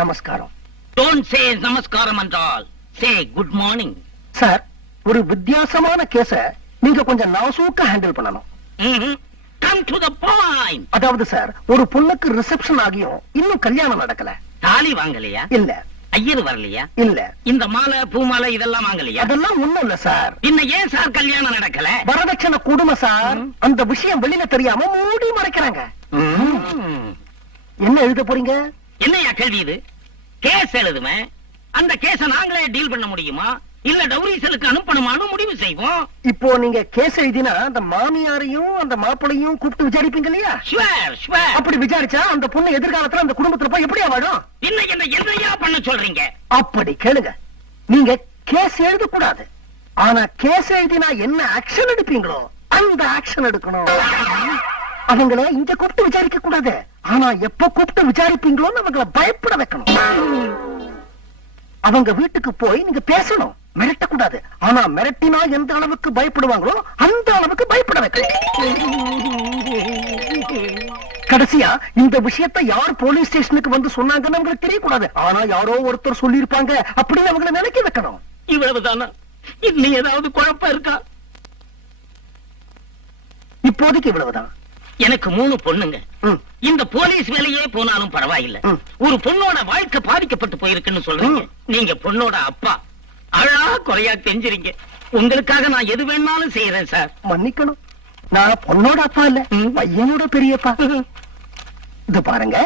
நமஸ்காரம். Don't say நமஸ்காரம் என்றால் say good morning. சார், ஒரு வித்தியாசமான கேஸ நீங்க கொஞ்சம் நாசூக்கா ஹேண்டில் பண்ணணும். Come to the point. அதாவது சார், ஒரு பொண்ணுக்கு ரிசப்ஷன் ஆகியும் இன்னும் கல்யாணம் நடக்கல. தாலி வாங்கலையா? இல்ல. ஐயர் வரலையா? இல்ல. இந்த மாலை பூமாலை இதெல்லாம் வாங்கலையா? அதெல்லாம் ஒண்ணும் இல்ல சார். இன்னும் ஏன் சார் கல்யாணம் நடக்கல? வரதட்சணை கொடுமை சார். அந்த விஷயம் வெளியில தெரியாம மூடி மறைக்கிறாங்க. என்ன எழுத போறீங்க? என்னையா கேள்வி இது? கேஸ் எழுதுவேன். அந்த கேஸ நாங்களே டீல் பண்ண முடியுமா இல்ல டவுரிசலுக்கு அனுப்பணுமான்னு முடிவு செய்வோம். இப்போ நீங்க கேஸ் எழுதினா அந்த மாமியாரையும் அந்த மாப்பிளையும் கூப்பிட்டு விசாரிப்பீங்க இல்லையா? Sure sure. அப்படி விசாரிச்சா அந்த பொண்ணு எதிர்காலத்துல அந்த குடும்பத்துல போய் எப்படியா வாழும்? இன்னைக்கு என்ன என்னையா பண்ண சொல்றீங்க? அப்படி கேளுங்க. நீங்க கேஸ் எழுதக்கூடாது. ஆனா கேஸ் எழுதினா என்ன ஆக்ஷன் எடுப்பீங்களோ அந்த ஆக்ஷன் எடுக்கணும். அவங்கள இங்க கூப்பிட்டு விசாரிக்க கூடாது. ஆனா எப்ப கூப்பிட்டு விசாரிப்பீங்களோன்னு அவங்கள பயப்பட வைக்கணும். அவங்க வீட்டுக்கு போய் நீங்க பேசணும். மிரட்டக்கூடாது. ஆனா மிரட்டினா எந்த அளவுக்கு பயப்படுவாங்களோ அந்த அளவுக்கு பயப்பட வைக்கணும். கடைசியா இந்த விஷயத்தை யார் போலீஸ் ஸ்டேஷனுக்கு வந்து சொன்னாங்கன்னு அவங்களுக்கு தெரியக்கூடாது. ஆனா யாரோ ஒருத்தர் சொல்லி இருப்பாங்க அப்படின்னு அவங்களை நினைக்க வைக்கணும். இவ்வளவுதானா? இன்னும் ஏதாவது குழப்பம் இருக்கா? இப்போதைக்கு இவ்வளவுதான். எனக்கு 3 பொண்ணுங்க. இந்த போலீஸ் வேலையே போனாலும் பரவாயில்லை. ஒரு பொண்ணோட வாழ்க்கை பாதிக்கப்பட்டு போயிருக்குன்னு சொல்றீங்க. நீங்க பொண்ணோட அப்பா. அழா குறையா தெரிஞ்சிருங்க. உங்களுக்காக நான் எது வேணாலும் செய்யறேன் சார். மன்னிக்கணும், நான் பொண்ணோட அப்பா இல்ல, பையனோட பெரியப்பா. இது பாருங்க,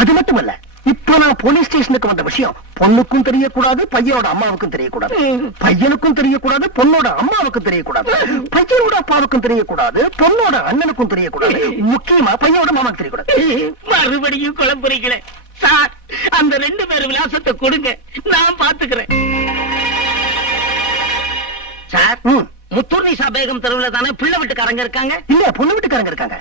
அது மட்டுமல்ல, இப்ப நான் போலீஸ் ஸ்டேஷனுக்கு வந்த விஷயம் பொண்ணுக்கும் தெரியக்கூடாது, பையனோட அம்மாவுக்கும் தெரியக்கூடாது. பையனுக்கும் தெரியக்கூடாது, பொண்ணோட அம்மாவுக்கும் தெரியக்கூடாது. பையனோட அப்பாவுக்கும் தெரியக்கூடாது, பொண்ணோட அண்ணனுக்கும் தெரியக்கூடாது. முக்கியமா பையனோட மாமாவுக்கு தெரியக்கூடாது. மறுபடியும் குழப்பறீங்களே சார். அந்த 2 பேர் விலாசத்தை கொடுங்க, நான் பாத்துக்கிறேன் சார். முத்துர்னிசா பேகம் தெருவில் தானே பிள்ளை வீட்டுக்காரங்க இருக்காங்க? இல்ல, பொண்ணு வீட்டுக்காரங்க இருக்காங்க.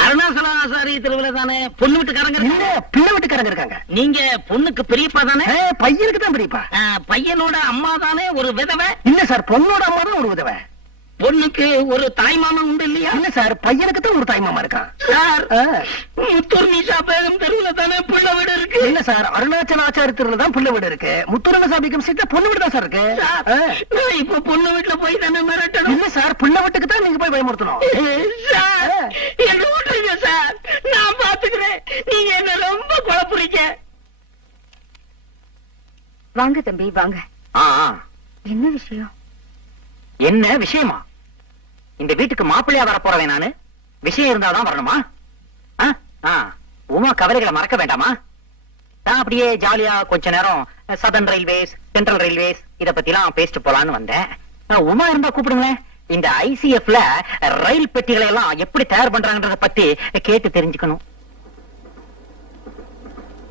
அருணாசலாசாரி தெருவில் தானே பொண்ணு வீட்டுக்காரங்க? இல்ல, பிள்ளை வீட்டுக்காரங்க இருக்காங்க. நீங்க பொண்ணுக்கு பெரியப்பா தானே? பையனுக்கு தான் பெரியப்பா. பையனோட அம்மா தானே ஒரு விதவை? இல்ல சார், பொண்ணோட அம்மா தான் ஒரு விதவை. பொண்ணுக்கு ஒரு தாய் மாமா உண்டு இல்லையா? இல்ல சார், பையனுக்கு தான் ஒரு தாய் மாமா இருக்கான். சார், முத்துர்னிசா பேகம் தெருவில் தானே பிள்ளை வீடு இருக்கு? இல்ல சார், அருணாச்சலாச்சாரி தெருவில் தான் பிள்ளை வீடு இருக்கு. முத்துரனிசா பேகம் சீட்ல பொண்ணு வீடு தான் சார் இருக்கு. நான் இப்ப பொண்ணு வீட்டுல போய் தானே மிரட்டணும்? இல்ல சார், பிள்ளை வீட்டுக்கு தான் நீங்க போய் பயமுறுத்தணும். சார், என்ன விட்டுருங்க சார், நான் பாத்துக்கிறேன். நீங்க என்ன ரொம்ப குழப்புறீங்க. வாங்க தம்பி, வாங்க. என்ன விஷயம்? என்ன விஷயமா? இந்த வீட்டுக்கு மாப்பிள்ளையா வர போறவேன் நானு. விஷயம் இருந்தாதான் வரணுமா? உமா கவலைகளை மறக்க வேண்டாமா? நான் அப்படியே ஜாலியா கொஞ்ச நேரம் சதர்ன் ரயில்வேஸ், சென்ட்ரல் ரயில்வேஸ் இத பத்தி எல்லாம் பேசிட்டு போலான்னு வந்தேன். உமா இருந்தா கூப்பிடுங்களேன். இந்த ஐசிஎஃப்ல ரயில் பெட்டிகளை எல்லாம் எப்படி தயார் பண்றாங்கன்றத பத்தி கேட்டு தெரிஞ்சுக்கணும்.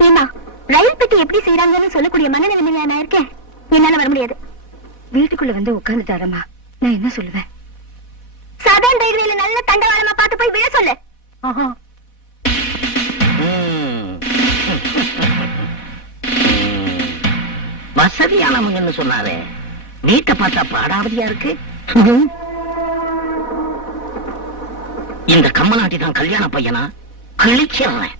ஏமா, ரயில் பெட்டி எப்படி செய்யறாங்கன்னு சொல்லக்கூடிய மனநிலைமையில நான் இருக்கேன். என்னால வர முடியாது. வீட்டுக்குள்ள வந்து உட்கார்ந்துட்டாரம்மா, நான் என்ன சொல்லுவேன்? சதர்ன் ரயில்வேல நல்ல தண்டவாளமா பார்த்து போய் விழ சொல்லு. வசதியானவங்கன்னு சொன்னாரே, வீட்டை பார்த்தா பாடாவதியா இருக்கு. இந்த கம்மநாட்டி தான் கல்யாண பையனா? கிழிச்சிடுறேன்.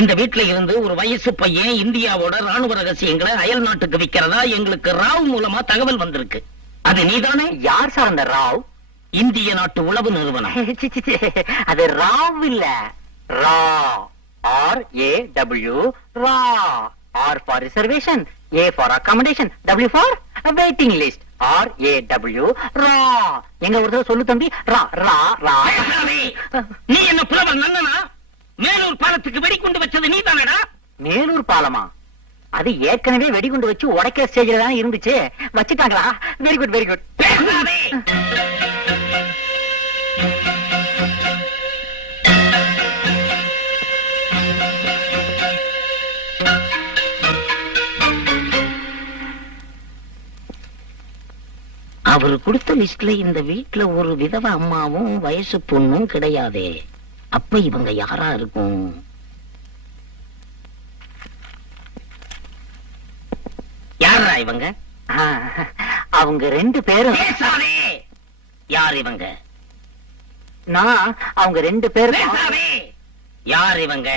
இந்த வீட்டுல இருந்து ஒரு வயசு பையன் இந்தியாவோட ராணுவ ரகசியங்களை அயல் நாட்டுக்கு விக்கிறதா எங்களுக்கு ராவ் மூலமா தகவல் வந்திருக்கு. அது நீதானே? யார் சார் அந்த ராவ்? இந்திய நாட்டு உளவு நிறுவனம். அது ராவ் இல்ல, ரா. RAW, raw. R for reservation, A for accommodation, W for waiting list. RAW, ரா. எங்க ஒரு தடவை சொல்லு தம்பி. ரா ரா ரா. நீ என்ன புலவர் நன்னனா? மேலூர் பாலத்துக்கு வெடிகுண்டு வச்சது நீ தானடா? மேலூர் பாலமா? அது ஏற்கனவே வெடிகுண்டு வச்சு உடைக்கிற ஸ்டேஜ்ல தான் இருந்துச்சு. வச்சுட்டாங்களா? Very good, very good. அவரு கொடுத்த லிஸ்ட்ல இந்த வீட்டுல ஒரு விதவ அம்மாவும் வயசு பொண்ணும் கிடையாதே. அப்ப இவங்க யாரா இருக்கும்? யாரா இவங்க? அவங்க 2 பேரும். யார் இவங்க? நான் அவங்க 2 பேரும் பேசாதே. யார் இவங்க?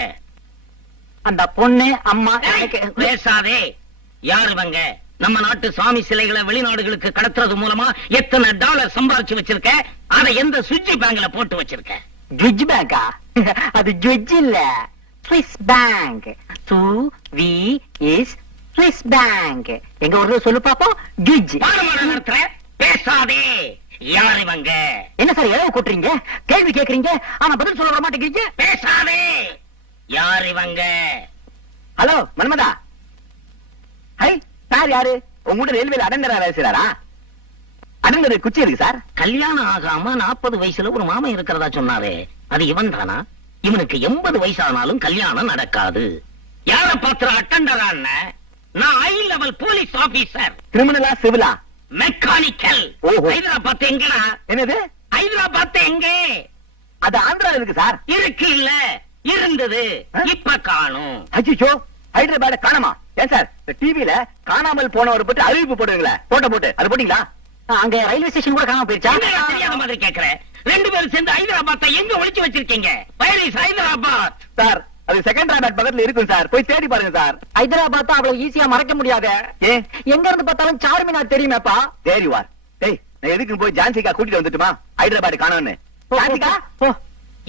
அந்த பொண்ணு அம்மா எனக்கு பேசாதே. யார் இவங்க? நம்ம நாட்டு சாமி சிலைகளை வெளிநாடுகளுக்கு கடத்துறது மூலமா எத்தனை டாலர் சம்பாரிச்சு வச்சிருக்க? அதை எந்த சுவிட்ச் பேங்க்ல போட்டு வச்சிருக்க? ஜுவஜ் பேங்கா? அது ஜுவஜ் இல்ல, Swiss bank. We is Swiss bank. எங்க ஊர்ல சொல்லு பாப்போம், ஜுவஜ். பாரமான நடத்துற. பேசாதே. யார் இவங்க? என்ன சார் எவ்வளவு கூட்டுறீங்க? கேள்வி கேக்குறீங்க ஆனா பதில் சொல்ல வர மாட்டேங்கிறீங்க. பேசாதே. யார் இவங்க? ஹலோ மன்மதா. ஹை, சார் யாரு? உங்க கூட ரயில்வேல அடண்டரா வேலை செய்றாரா? அடண்டர் குச்சி இருக்கு சார். கல்யாணம் ஆகாம 40 வயசுல ஒரு மாமன் இருக்கிறதா சொன்னாரே, அது இவன் தானா? இவனுக்கு 80 வயசானாலும் கல்யாணம் நடக்காது. யார பாத்திர அட்டண்டரான? நான் ஹை லெவல் போலீஸ் ஆபீசர். கிரிமினலா சிவிலா? மெக்கானிக்கல். ஓஹோ. ஹைதராபாத் எங்கடா? என்னது? ஹைதராபாத் எங்கே? அது ஆந்திரால இருக்கு சார். இருக்கு இல்ல, இருந்தது, இப்ப காணும். அச்சோ, ஹைதராபாத் காணமா? ஏன் சார் டிவில காணாமல் போனவர் பத்தி அறிவிப்பு போடுவீங்களா? போட்டோ போட்டு அது போட்டீங்களா? அங்க ரயில்வே ஸ்டேஷன் கூட காணாம போயிருச்சா? என்னடா தெரியாத மாதிரி கேக்குற? 2 பேரும் சேர்ந்து ஹைதராபாத்தை எங்க ஒளிச்சு வச்சிருக்கீங்க? Where is Hyderabad? சார் அது செகண்டராபாத் பக்கத்துல இருக்கும் சார், போய் தேடி பாருங்க சார். ஹைதராபாத் அவ்வளவு ஈஸியா மறக்க முடியாது. ஏன்? எங்க இருந்து பார்த்தாலும் சார்மினார் தெரியுமேப்பா. தேடி வார். டேய், நான் எதுக்கு போய் ஜான்சிகா கூட்டிட்டு வந்துட்டுமா? ஹைதராபாத் காணோன்னு. ஜான்சிகா? ஓ,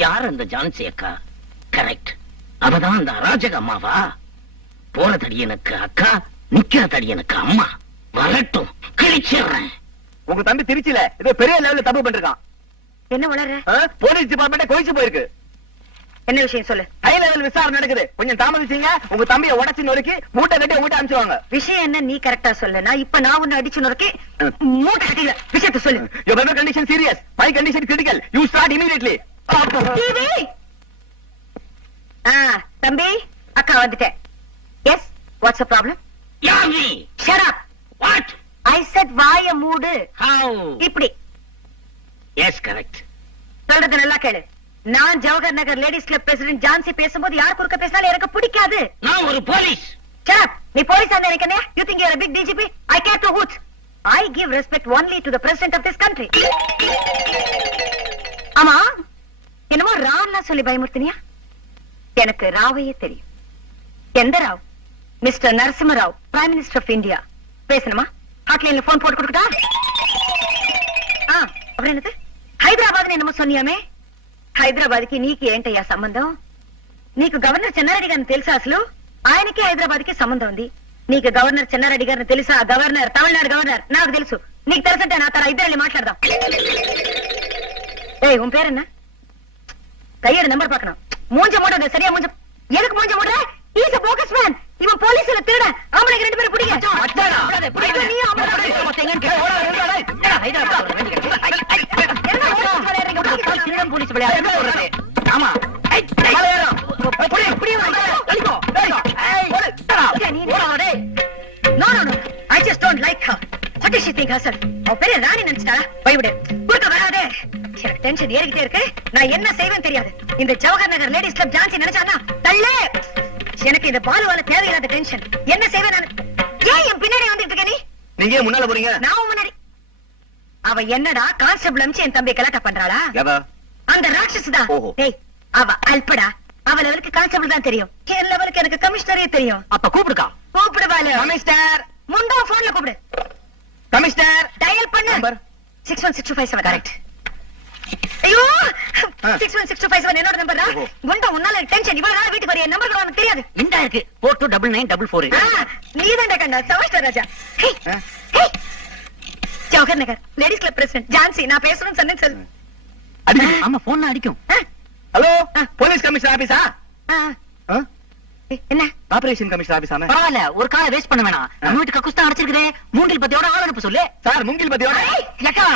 யார் அந்த ஜான்சி அக்கா? கரெக்ட், அவதான் அந்த அராஜக அம்மாவா? போற தடியனுக்கு அக்கா, நிக்கிற தடியனுக்கு அம்மா. வரட்டும், கிழிச்சிடுறேன். உங்க தம்பி திருச்சியில ஏதோ பெரிய லெவல்ல தப்பு பண்ணிருக்கான். என்ன வளர? போலீஸ் டிபார்ட்மெண்ட் கொதிச்சு போயிருக்கு. என்ன விஷயம் சொல்லு. ஹை லெவல் விசாரணை நடக்குது, கொஞ்சம் தாமதிச்சீங்க உங்க தம்பியை உடைச்சு நொறுக்கி மூட்டை கட்டி உங்ககிட்ட அனுப்பிச்சுவாங்க. விஷயம் என்ன நீ கரெக்டா சொல்லு. நான் இப்ப நான் உன்னை அடிச்சு நொறுக்கி மூட்டை கட்டில விஷயத்த சொல்லு. Your weather condition serious, my condition critical. You start immediately. TV. தம்பி, அக்கா வந்துட்டேன். Yes, what's the problem? யார் நீ? Shut up. What? I said வாய மூடு. ஹவ்? இப்படி எஸ், கரெக்ட். சொல்றது நல்லா கேளு. நான் Jawahar Nagar ladies club president Jhansi பேசும்போது யார் குறுக்க பேசினாலும் எனக்கு பிடிக்காது. நான் ஒரு போலீஸ். Shut up. நீ போலீஸ் ஆன எனக்கு என்ன? You think you are a big DGP? I care to hoot. I give respect only to the president of this country. ஆமா, என்னமோ ராவ்லாம் சொல்லி பயமுறுத்தினியா? எனக்கு ராவையே தெரியும். எந்த Rao? Mister Narasimha Rao, prime minister of India. பேசணுமா? ஹாட்லைன்ல போன் போட்டு கொடுக்கட்டா? அப்புறம் என்னது? హైదరాబాద్ என்னமோ சொன்னியாமே? హైదరాబాద్కి నీకు ఏంటయ్యా సంబంధం? నీకు గవర్నర్ చెన్నారెడ్డి గారిని తెలుసా? అసలు ఆయనకి హైదరాబాద్కి సంబంధం ఉంది. నీకు గవర్నర్ చెన్నారెడ్డి గారిని తెలుసా? గవర్నర్, తమిళనాడు గవర్నర్ నాకు తెలుసు. నీకు తెలుసంటే నా తర ఇద్దరు మాట్లాడదాం. ஏய், உன் பேர் என்ன? கையோட நம்பர் பார்க்கணும். மூஞ்ச மூடாத, சரியா மூஞ்ச. எதுக்கு மூஞ்ச மூடுற? He's a bogus man. இவன் போலீஸ்ல திருட. ஆம்பளைங்க 2 பேரும் பிடிங்க. அச்சாடா. நீ ஆம்பளை. திருடன் போலீஸ் விளையாடு. ஆமா. No, no, no. I just don't like her. What does she think herself? அவ பெரிய ராணி நினைச்சிட்டாளா? பயவிடு. குறுக்க வராதே. எனக்கு டென்ஷன் ஏறிக்கிட்டே இருக்கு. நான் என்ன செய்வேன்னு தெரியாது. இந்த ஜவஹர் நகர் லேடிஸ் கிளப் ஜான்சி நினைச்சானா தள்ளே. எனக்கு இந்த பாலுவால தேவையில்லாத டென்ஷன். என்ன செய்வேன் நான்? ஏன் என் பின்னாடி வந்துட்டு இருக்க நீ? நீங்க ஏன் முன்னால போறீங்க? நான் முன்னாடி. அவ என்னடா கான்ஸ்டபிள் அம்ச்சி என் தம்பியை கலாட்டா பண்றாளா? அந்த ராட்சஸ் தான். டேய், அவ அல்படா. அவ லெவலுக்கு கான்ஸ்டபிள் தான் தெரியும். என் லெவலுக்கு எனக்கு கமிஷனரே தெரியும். அப்ப கூப்பிடுக்கா. கூப்பிடுவாளு. கமிஷனர். முண்டா போன்ல கூப்பிடு. கமிஷனர். டயல் பண்ணு. நம்பர் 616257. கரெக்ட். ஐயோ, 616257 என்னோட நம்பரா? குண்டா, உன்னால டென்ஷன். இவ்வளவு நாள் வீட்டுக்கு வரைய நம்பர் உனக்கு தெரியாது. இந்தா இருக்கு 429944. நீதான்டா கண்டா சவாஷ்டா ராஜா. ஹே, ஹே. Jawahar Nagar ladies club president Jhansi, நான் பேசணும்னு சொன்னேன் சொல்லு. அடிக்கும். ஆமா, போன் அடிக்கும். ஹலோ, போலீஸ் கமிஷனர் ஆபீஸா? என்ன ஆபரேஷன் கமிஷனர் ஆபீஸா? பரவாயில்ல, ஒரு காலை வேஸ்ட் பண்ண வேணாம். நம்ம வீட்டு கக்குஸ் தான் அடிச்சிருக்கே. மூங்கில் பத்தியோட ஆள் அனுப்ப சொல்லு. சார், மூங்கில் பத்தியோட. ஏக்கா,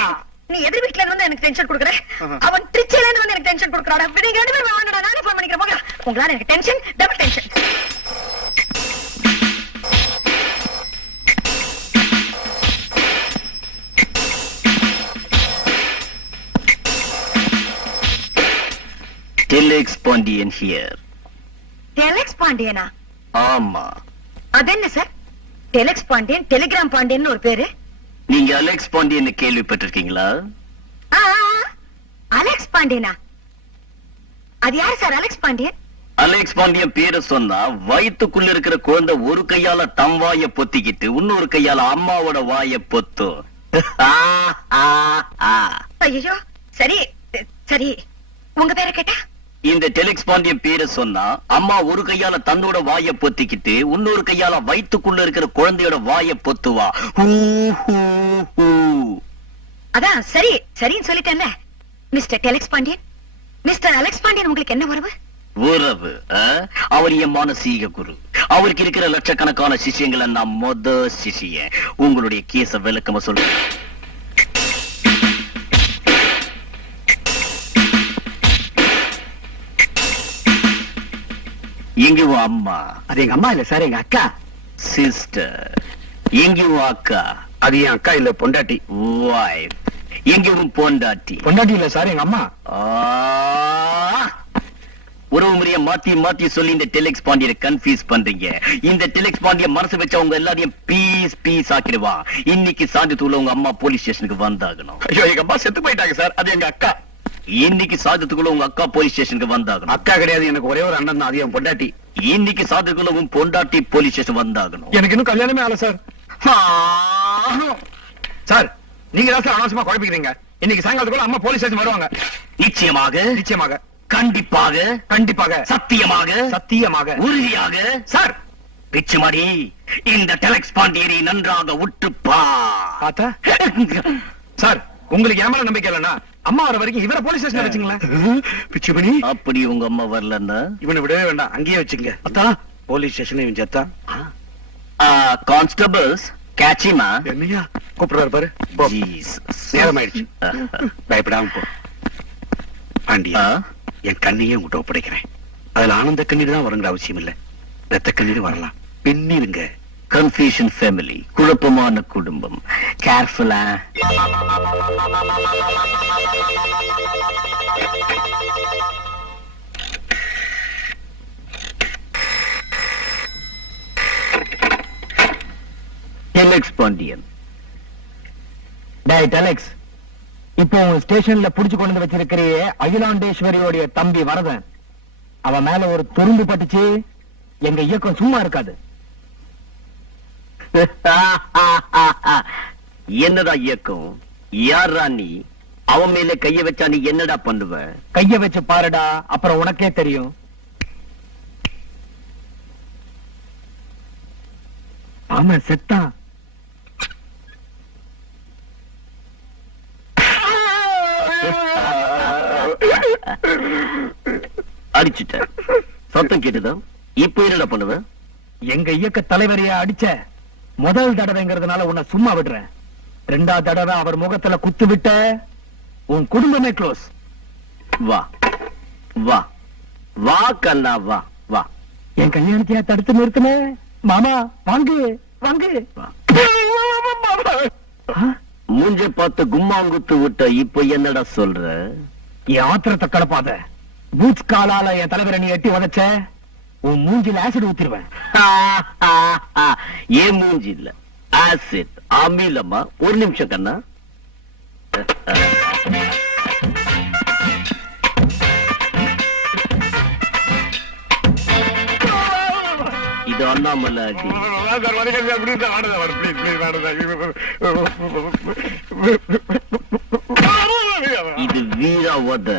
நீ எதிர் வீட்ல இருந்து எனக்கு டென்ஷன் கொடுக்குற. அவன் ட்ரிச்சில இருந்து வந்து எனக்கு டென்ஷன் கொடுக்குறாடா. நீங்க 2 பேரும் வாங்கடா, நானே ஃபோன் பண்ணிக்கிறேன் போங்க. உங்களால எனக்கு tension, double tension. Telex Pandian here. Telex பாண்டியனா? ஆமா. அது என்ன sir? Telex Pandian, telegram Pandian ஒரு பேரு. நீங்க அலெக்ஸ் பாண்டியன் கேள்விப்பட்டிருக்கீங்களா? அலெக்ஸ் பாண்டியனா? அது யார் sir Alex Pandian? Alex Pandian பேரை சொன்னா வயித்துக்குள்ள இருக்கிற குழந்தை ஒரு கையால தம் வாய பொத்திக்கிட்டு இன்னொரு கையால அம்மாவோட வாய பொத்தும். ஐயோ, சரி சரி, உங்க பேரை கேட்டா? இந்த டெலெக்ஸ் பாண்டியன் பேரை சொன்னா அம்மா ஒரு கையால தன்னோட வாய பொத்திக்கிட்டு இன்னொரு கையால வயித்துக்குள்ள இருக்கிற குழந்தையோட வாய பொத்துவா. Who, who, who. அதான் சரி சரின்னு சொல்லிட்டேன்ல. Mister Telex Pandian, mister Alex Pandian உங்களுக்கு என்ன உறவு? உறவு? அவர் என் மானசீக குரு. அவருக்கு இருக்கிற லட்சக்கணக்கான சிஷியங்களை நான் மொத சிஷியன். உங்களுடைய கேஸ விளக்கமா சொல்றேன். எங்க உன் அம்மா? அது எங்க அம்மா இல்ல சார், எங்க அக்கா. சிஸ்டர். எங்க உன் அக்கா? அது என் அக்கா இல்ல, பொண்டாட்டி. வைஃப். எங்க உன் பொண்டாட்டி? பொண்டாட்டி இல்ல சார், எங்க அம்மா. உறவு முறைய மாத்தி மாத்தி சொல்லி இந்த டெலெக்ஸ் பாண்டியனை கன்ஃபியூஸ் பண்றீங்க. இந்த டெலெக்ஸ் பாண்டிய மனசு வச்சா உங்க எல்லாரையும் பீஸ் பீஸ் ஆக்கிடுவா. இன்னைக்கு சாயந்தரத்துல உங்க அம்மா போலீஸ் ஸ்டேஷனுக்கு வந்தாகணும். ஐயோ, எங்க அம்மா செத்து போயிட்டாங்க சார், அது எங்க அக்கா. இன்னைக்கு சாயந்தரத்துக்குள்ள உங்க அக்கா போலீஸ் ஸ்டேஷனுக்கு வந்தாகணும். அக்கா கிடையாது, எனக்கு ஒரே ஒரு அண்ணன் தான், அது என் பொண்டாட்டி. இன்னைக்கு சாயந்தரத்துக்குள்ள உன் பொண்டாட்டி போலீஸ் ஸ்டேஷன் வந்தாகணும். எனக்கு இன்னும் கல்யாணமே ஆகல சார். சார், நீங்க தான் சார் அனாவசியமா குழப்பிக்கிறீங்க. இன்னைக்கு சாயங்காலத்துக்குள்ள அம்மா போலீஸ் ஸ்டேஷன் வருவாங்க. நிச்சயமாக, நிச்சயமாக, கண்டிப்பாக, கண்டிப்பாக, சத்தியமாக, சத்தியமாக, உறுதியாக. சார். பிச்சுமடி, இந்த டெலெக்ஸ் பாண்டியனை நன்றாக உற்றுப்பா. பார்த்தா சார், உங்களுக்கு ஏமாற நம்பிக்கை இல்லைன்னா அம்மா வர வரைக்கும் இவரை போலீஸ் ஸ்டேஷன் வச்சுங்களேன். பிச்சுமணி, அப்படி உங்க அம்மா வரலன்னா இவனை விடவே வேண்டாம், அங்கேயே வச்சுங்க. அத்தா, போலீஸ் ஸ்டேஷன் இவன் செத்தா. கான்ஸ்டபிள்ஸ் கேட்சிமா. என்னையா கூப்பிடுறாரு பாரு. போ. நேரம் ஆயிடுச்சு, பயப்படாம போ. பாண்டியா, என் கண்ணையே உங்கள்கிட்ட ஒப்படைக்கிறேன். அதுல ஆனந்த கண்ணீர் தான் வருங்கிற அவசியம் இல்ல, ரத்த கண்ணீர் வரலாம். பெண்ணிருங்க. கன்ஃபியூஷன் ஃபேமிலி, குழப்பமான குடும்பம். கேர்ஃபுல்லா. டெலெக்ஸ் பாண்டியன். டேய் டெலெக்ஸ், இப்போ உன் ஸ்டேஷன்ல புடிச்சு கொண்டு வந்து வச்சிருக்கிறியே அகிலாண்டேஸ்வரியோடைய தம்பி வரதன், அவன் மேல ஒரு துரும்பு பட்டுச்சு, எங்க இயக்கம் சும்மா இருக்காது. என்னடா இயக்கம்? யார் ராணி? அவன் மேல கைய வச்சா நீ என்னடா பண்ணுவ? கைய வச்சு பாருடா, அப்புறம் உனக்கே தெரியும். ஆமா, செத்தான். அடிச்சுட்ட. சத்தம் கேட்டுதா? இப்ப என்னடா பண்ணுவ? எங்க இயக்க தலைவரைய அடிச்ச முதல் தடவைங்கிறதுனால உன்னை சும்மா விடுறேன். ரெண்டாவது தடவை அவர் முகத்துல குத்து விட்ட உன் குடும்பமே க்ளோஸ். வா வா வா கண்ணா, வா வா. என் கல்யாணத்தையா தடுத்து நிறுத்தின மாமா? வாங்கு வாங்கு. மூஞ்ச பார்த்து கும்மாங்குத்து விட்ட. இப்ப என்னடா சொல்ற? என் ஆத்திரத்தை கலப்பாத. பூத் காலால என் தலைவரை நீ எட்டி உதைச்ச, உன் மூஞ்சில ஆசிட் ஊத்திருவேன். ஏன் மூஞ்சி இல்ல, ஆசிட். அமிலமா? ஒரு நிமிஷம் கண்ணா. இது அண்ணாமலை அடி. இது வீராவத.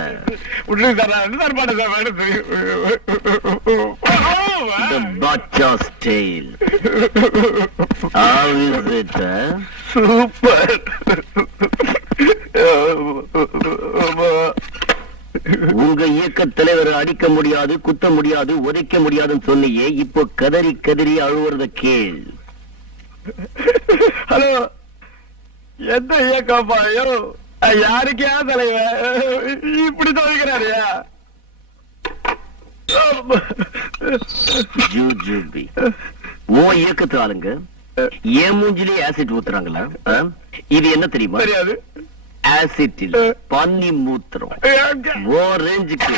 The Butcher's Tale. How is it? Super. உங்க இயக்க தலைவரை அடிக்க முடியாது, குத்த முடியாது, உதைக்க முடியாதுன்னு சொன்னியே, இப்போ கதறி கதறி அழுவுறத கேள். ஹலோ, எந்த இயக்கப்பாயோ? யாருக்கே தலைவர் இப்படி துவைக்கிறாரியா? ஜூஜூபி, உன் இயக்கத்து ஆளுங்க ஏன் மூஞ்சிலே ஆசிட் ஊத்துறாங்களா? இது என்ன தெரியுமா? தெரியாது. ஆசிட் இல்ல, பன்னி மூத்திரம். ஓ ரேஞ்சுக்கு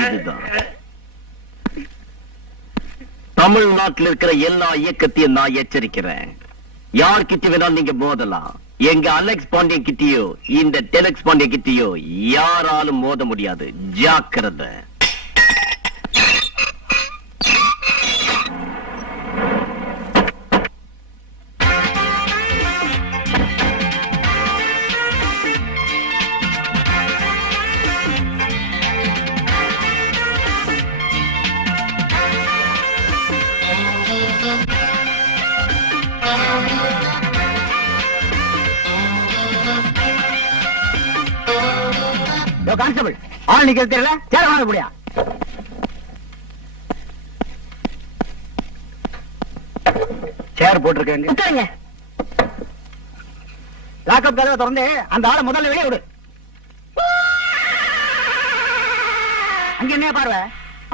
இதுதான். தமிழ்நாட்டில் இருக்கிற எல்லா இயக்கத்தையும் நான் எச்சரிக்கிறேன். யார்கிட்ட வேணாலும் நீங்க மோதலாம். எங்க அலெக்ஸ் பாண்டியன் கிட்டயோ இந்த டெலக்ஸ் பாண்டியன் கிட்டயோ யாராலும் மோத முடியாது. ஜாக்கிரதை. கான்ஸ்டபிள் ஆள் நிக்கிறது தெரியல, சேர வாங்க முடியா? சேர் போட்டிருக்கேங்க. உட்காருங்க. லாக்அப் கதவை திறந்து அந்த ஆளை முதல்ல வெளியே விடு. அங்க என்ன பார்வை?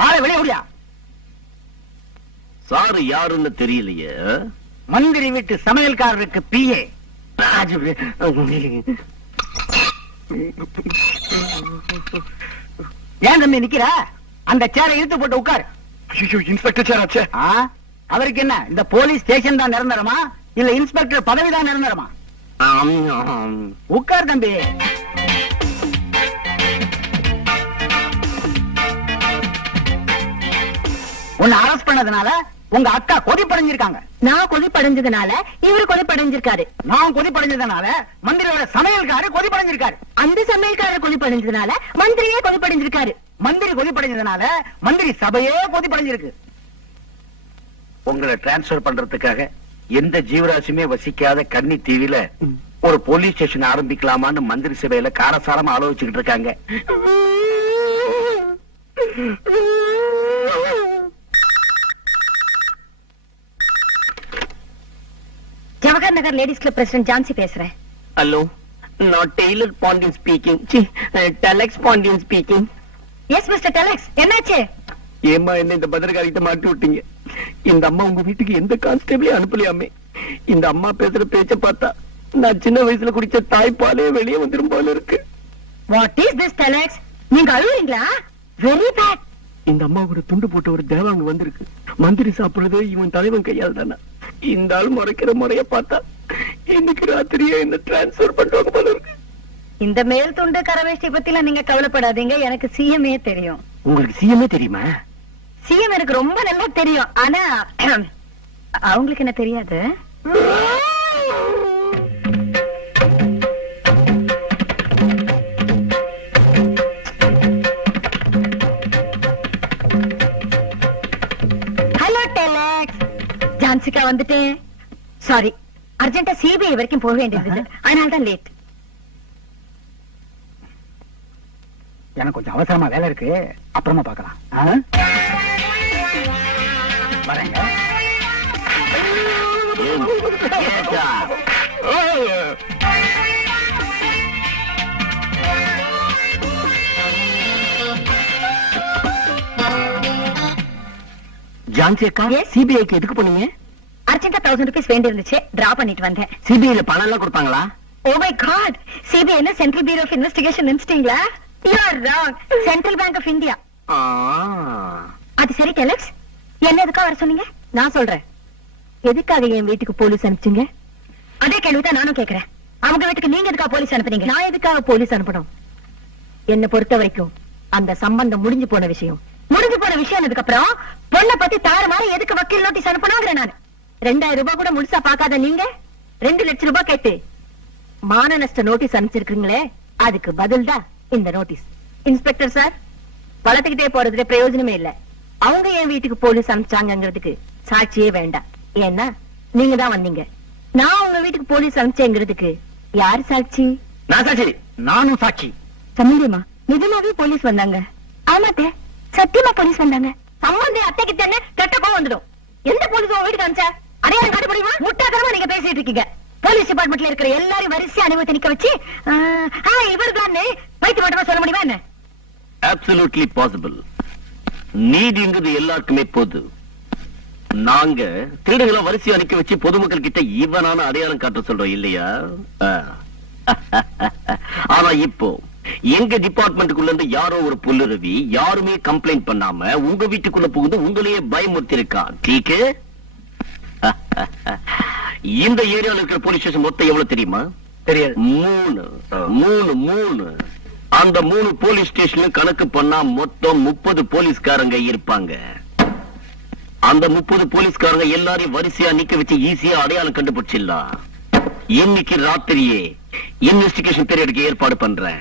ஆளை வெளியே விடியா? சாரு யாருன்னு தெரியலையே. மந்திரி வீட்டு சமையல்காரருக்கு பிஏ. ஏன் தம்பி நிக்கிற? அந்த சேரை இழுத்து போட்டு உட்காரு. இன்ஸ்பெக்டர் சார் ஆச்சே. அவருக்கு என்ன இந்த போலீஸ் ஸ்டேஷன் தான் நிரந்தரமா இல்ல இன்ஸ்பெக்டர் பதவி தான் நிரந்தரமா? உட்கார் தம்பி. உன்னை அரெஸ்ட் பண்ணதுனால உங்க அக்கா கொதிப்படைஞ்சிருக்காங்க. நான் கொதிப்படைஞ்சதுனால இவரு கொதிப்படைஞ்சிருக்காரு. நான் கொதிப்படைஞ்சதுனால மந்திரியோட சமையல்காரர் கொதிப்படைஞ்சிருக்காரு. அந்த சமையல்காரர் கொதிப்படைஞ்சதுனால மந்திரியே கொதிப்படைஞ்சிருக்காரு. மந்திரி கொதிப்படைஞ்சதுனால மந்திரி சபையே கொதிப்படைஞ்சிருக்கு. உங்களை டிரான்ஸ்பர் பண்றதுக்காக எந்த ஜீவராசியுமே வசிக்காத கன்னி தீவில ஒரு போலீஸ் ஸ்டேஷன் ஆரம்பிக்கலாமான்னு மந்திரி சபையில காரசாரமா ஆலோசிச்சுக்கிட்டு இருக்காங்க. Jawahar Nagar ladies club president Jhansi பேசுறேன். ஹலோ, நான் tailor Pandian speaking. Deluxe Pandian speaking. Yes mister deluxe, என்னாச்சு? ஏமா என்ன இந்த பத்திரக்காரிட்ட மாட்டி விட்டீங்க? இந்த அம்மா உங்க வீட்டுக்கு எந்த கான்ஸ்டபிளையும் அனுப்பலையாமே. இந்த அம்மா பேசுற பேச்ச பார்த்தா நான் சின்ன வயசுல குடிச்ச தாய்ப்பாலே வெளியே வந்துரும் போல இருக்கு. What is this deluxe? நீங்க அழுவீங்களா? Very bad. இந்த அம்மா ஒரு துண்டு போட்ட ஒரு தேவாங்க வந்திருக்கு. மந்திரி சாப்பிடுறது இவன் தலைவன் கையால் தானே. இந்த ஆள் முறைக்கிற முறைய பார்த்தா இன்னைக்கு ராத்திரியே என்ன டிரான்ஸ்பர் பண்ணுவாங்க போல இருக்கு. இந்த மேல் துண்டு கரவேஷ்டி பத்திலாம் நீங்க கவலைப்படாதீங்க. எனக்கு சிஎம்ஏ தெரியும். உங்களுக்கு சிஎம்ஏ தெரியுமா? சிஎம் எனக்கு ரொம்ப நல்லா தெரியும். ஆனா அவங்களுக்கு என்ன தெரியாது. ஹலோ டெலக்ஸ், ஜான்சிகா வந்துட்டேன். சாரி, அர்ஜென்டா சிபிஐ வரைக்கும் போக வேண்டியது, அதனால்தான் லேட். எனக்கு கொஞ்சம் அவசரமா வேலை இருக்கு, அப்புறமா பார்க்கலாம். வரேங்க. ஜான்சி அக்கா, சிபிஐக்கு எதுக்கு போனீங்க? அர்ஜென்டா 1000 ரூபீஸ் வேண்டி இருந்துச்சு, டிரா பண்ணிட்டு வந்தேன். சிபிஐல பணம் எல்லாம் கொடுத்தாங்களா? Oh my God, CBI central bureau of investigation நினைச்சிட்டீங்களா? You are wrong. Central bank of India. அது சரி டெலக்ஸ், என்ன எதுக்காக வர சொன்னீங்க? நான் சொல்றேன். எதுக்காக என் வீட்டுக்கு போலீஸ் அனுப்பிச்சீங்க? அதே கேள்விதான் நானும் கேக்குறேன். அவங்க வீட்டுக்கு நீங்க எதுக்காக போலீஸ் அனுப்புறீங்க? நான் எதுக்காக போலீஸ் அனுப்பணும்? என்ன பொறுத்த வரைக்கும் அந்த சம்பந்தம் முடிஞ்சு போன விஷயம். முடிஞ்சு போன விஷயம் அப்புறம் பொண்ணை பத்தி தாறுமாற எதுக்கு வக்கீல் நோட்டீஸ் அனுப்பணுங்கிற நான் 2000 ரூபாய் கூட முழுசா பாக்காத நீங்க 2 லட்சம் ரூபாய் கேட்டு மான நஷ்ட நோட்டீஸ் அனுப்பிச்சிருக்கீங்களே, அதுக்கு பதில் தான் இந்த நோட்டீஸ். இன்ஸ்பெக்டர் சார், வளர்த்துக்கிட்டே போறதுல பிரயோஜனமே இல்ல. அவங்க என் வீட்டுக்கு போலீஸ் அனுப்பிச்சாங்கிறதுக்கு சாட்சியே வேண்டாம். ஏன்னா நீங்க தான் வந்தீங்க. நான் உங்க வீட்டுக்கு போலீஸ் அனுப்பிச்சேங்கிறதுக்கு யாரு சாட்சி? நான் சாட்சி. நானும் சாட்சி. சம்பந்தியமா, நிஜமாவே போலீஸ் வந்தாங்க? ஆமாத்தே, சத்தியமா போலீஸ் வந்தாங்க. சம்பந்தி அத்தைக்கு தானே கெட்ட கோவம் வந்துடும். எந்த போலீஸ் உங்க வீட்டுக்கு அனுப்பிச்சா? அடையாளம் காட்ட முடியுமா? முட்டாதனமா நீங்க பேசிட்டு இருக்கீங்க. போலீஸ் டிபார்ட்மெண்ட்ல இருக்கிற எல்லாரும் வரிசையா அனுமதி நிக்க வச்சு இவர் தான் வைத்து மட்டுமா சொல்ல முடியுமா என்ன? Absolutely possible. நீதிங்கிறது எல்லாருக்குமே பொது. நாங்க திருடுகளை வரிசையா நிக்க வச்சு பொதுமக்கள் கிட்ட இவனான அடையாளம் காட்ட சொல்றோம் இல்லையா? ஆனா இப்போ எங்க டிபார்ட்மெண்ட்டுக்குள்ள இருந்து யாரோ ஒரு புல்லுருவி யாருமே கம்ப்ளைண்ட் பண்ணாம உங்க வீட்டுக்குள்ள புகுந்து உங்களையே பயமுறுத்தி இருக்கான். டீக்கு இந்த ஏரியால இருக்கிற போலீஸ் ஸ்டேஷன் மொத்தம் எவ்வளவு தெரியுமா? தெரியாது. 3 3 3 அந்த 3 போலீஸ் ஸ்டேஷன்ல கணக்கு பண்ணா மொத்தம் 30 போலீஸ்காரங்க இருப்பாங்க. அந்த 30 போலீஸ்காரங்க எல்லாரையும் வரிசையா நிக்க வச்சு ஈஸியா அடையாளம் கண்டுபிடிச்சிடலாம். இன்னைக்கு ராத்திரியே இன்வெஸ்டிகேஷன் பீரியடுக்கு ஏற்பாடு பண்றேன்.